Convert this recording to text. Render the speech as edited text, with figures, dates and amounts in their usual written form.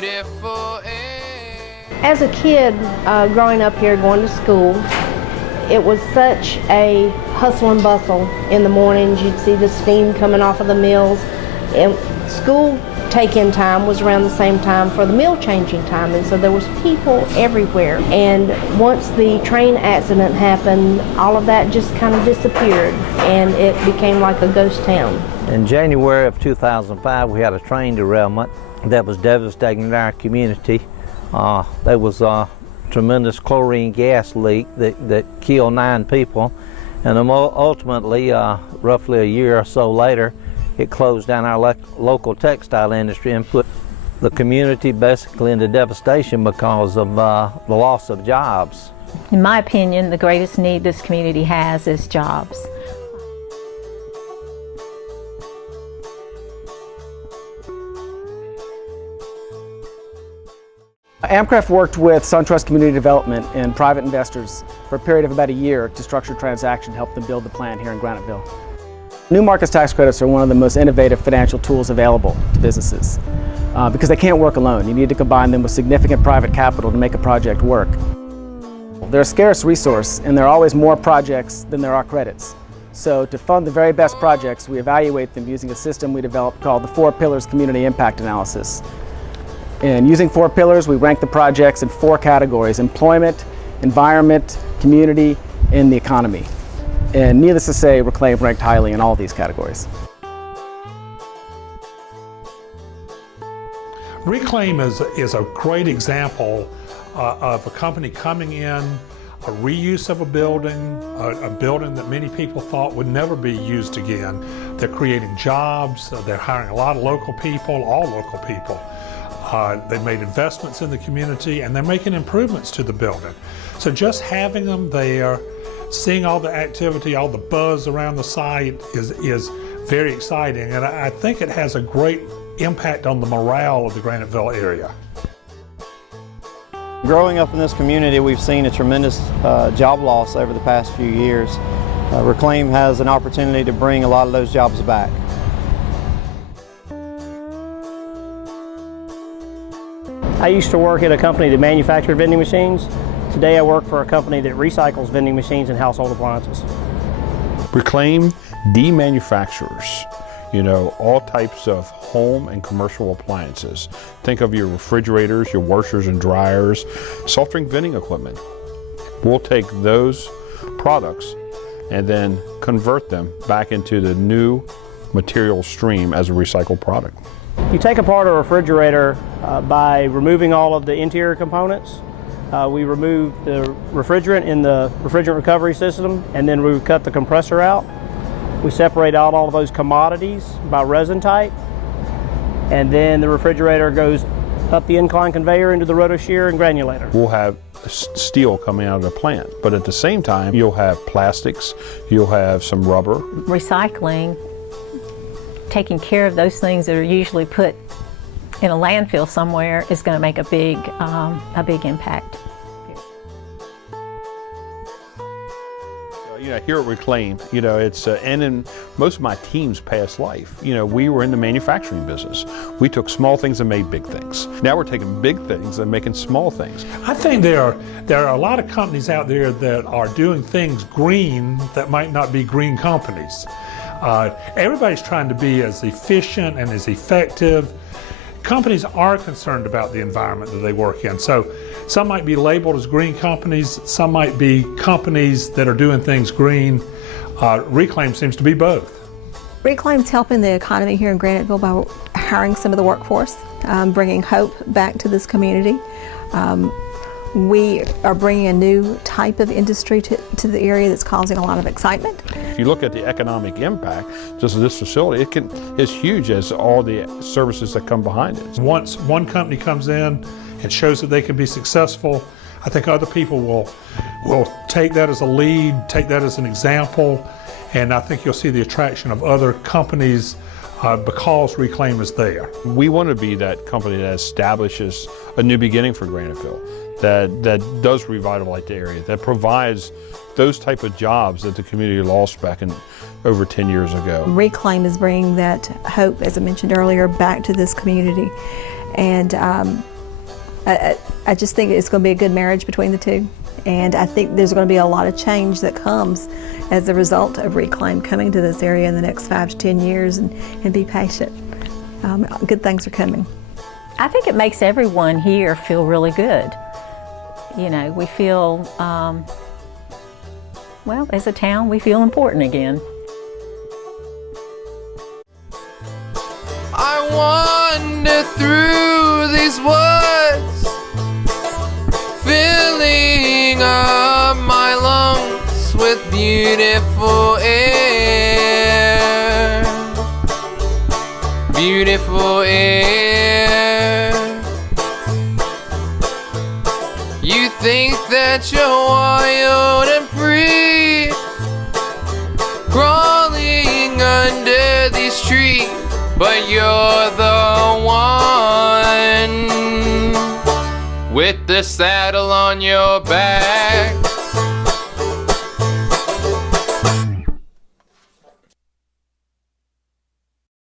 beautiful. As a kid, growing up here, going to school, it was such a hustle and bustle in the mornings. You'd see the steam coming off of the mills. And school take-in time was around the same time for the mill changing time, and so there was people everywhere. And once the train accident happened, all of that just kind of disappeared, and it became like a ghost town. In January of 2005, we had a train derailment that was devastating our community. There was a tremendous chlorine gas leak that killed 9 people, and ultimately, roughly a year or so later, it closed down our local textile industry and put the community basically into devastation because of the loss of jobs. In my opinion, the greatest need this community has is jobs. AMCREF worked with SunTrust Community Development and private investors for a period of about a year to structure a transaction to help them build the plant here in Graniteville. New markets tax credits are one of the most innovative financial tools available to businesses because they can't work alone. You need to combine them with significant private capital to make a project work. They're a scarce resource, and there are always more projects than there are credits. So to fund the very best projects, we evaluate them using a system we developed called the 4 Pillars Community Impact Analysis. And using 4 pillars, we rank the projects in 4 categories: employment, environment, community, and the economy. And needless to say, Recleim ranked highly in all these categories. Recleim is a great example of a company coming in, a reuse of a building that many people thought would never be used again. They're creating jobs, they're hiring a lot of local people, all local people. They've made investments in the community, and they're making improvements to the building. So just having them there, seeing all the activity, all the buzz around the site is very exciting, and I think it has a great impact on the morale of the Graniteville area. Growing up in this community, we've seen a tremendous job loss over the past few years. Recleim has an opportunity to bring a lot of those jobs back. I used to work at a company that manufactured vending machines. Today I work for a company that recycles vending machines and household appliances. Recleim demanufactures, all types of home and commercial appliances. Think of your refrigerators, your washers and dryers, soft drink vending equipment. We'll take those products and then convert them back into the new material stream as a recycled product. You take apart a refrigerator by removing all of the interior components. We remove the refrigerant in the refrigerant recovery system, and then we cut the compressor out. We separate out all of those commodities by resin type, and then the refrigerator goes up the incline conveyor into the rotoshear and granulator. We'll have steel coming out of the plant, but at the same time you'll have plastics, you'll have some rubber. Recycling, taking care of those things that are usually put in a landfill somewhere, is going to make a big impact. Here at Recleim, it's and in most of my team's past life, we were in the manufacturing business. We took small things and made big things. Now we're taking big things and making small things. I think there are a lot of companies out there that are doing things green that might not be green companies. Everybody's trying to be as efficient and as effective. Companies are concerned about the environment that they work in. So some might be labeled as green companies, some might be companies that are doing things green. Recleim seems to be both. Recleim's helping the economy here in Graniteville by hiring some of the workforce, bringing hope back to this community. We are bringing a new type of industry to the area that's causing a lot of excitement. If you look at the economic impact, just of this facility, it's huge as all the services that come behind it. Once one company comes in and shows that they can be successful, I think other people will take that as a lead, take that as an example, and I think you'll see the attraction of other companies because Recleim is there. We want to be that company that establishes a new beginning for Graniteville, that does revitalize the area, that provides those type of jobs that the community lost back in over 10 years ago. Recleim is bringing that hope, as I mentioned earlier, back to this community. And I just think it's going to be a good marriage between the two. And I think there's going to be a lot of change that comes as a result of Recleim coming to this area in the next 5 to 10 years, and be patient. Good things are coming. I think it makes everyone here feel really good. You know, we feel, well, as a town, we feel important again. I wander through these woods, filling up my lungs with beautiful air. Beautiful air. You think that you're wild and free, crawling under these trees, but you're the one with the saddle on your back.